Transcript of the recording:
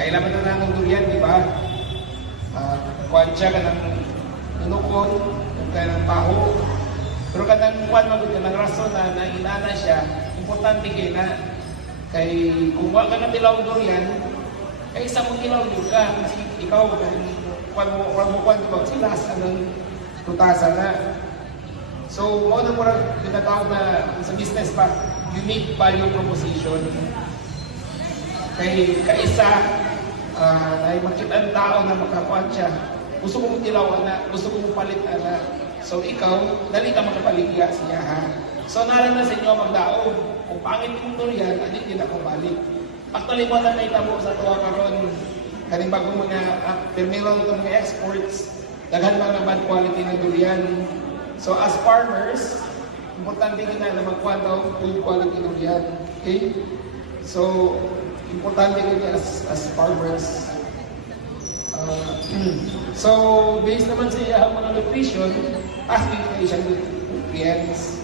Kailangan na ng durian, di ba? Kuwan siya ka ng inukon, ka ng taho. Pero kanang kuwan magod ka ng rason na inana siya, importante kayo na kay kung wala ka ng tilaw durian, kay isa mong tilaw ka kasi ikaw kuwan mo silas anong tutasan na. So, mo na mura tinatawag na sa business pa, unique value proposition. Kay kaisa ay makita ang tao na makakuan siya. Gusto kong tilawan na, gusto kong palit na. So ikaw, dali ka makapaligya siya ha. So nalang na sa inyo magdaog. Kung pangit yung durian, adik din ako balik. Actually, mo na naitabo sa tuwa karon. Kaning bagong mga terminal ng mga exports, daghan mga bad quality ng durian. So as farmers, importante din na magkuhan daw good quality ng durian. Okay? So, importante din as farmers. So, based naman sa mga nutrition, asking kayo siya nutrients.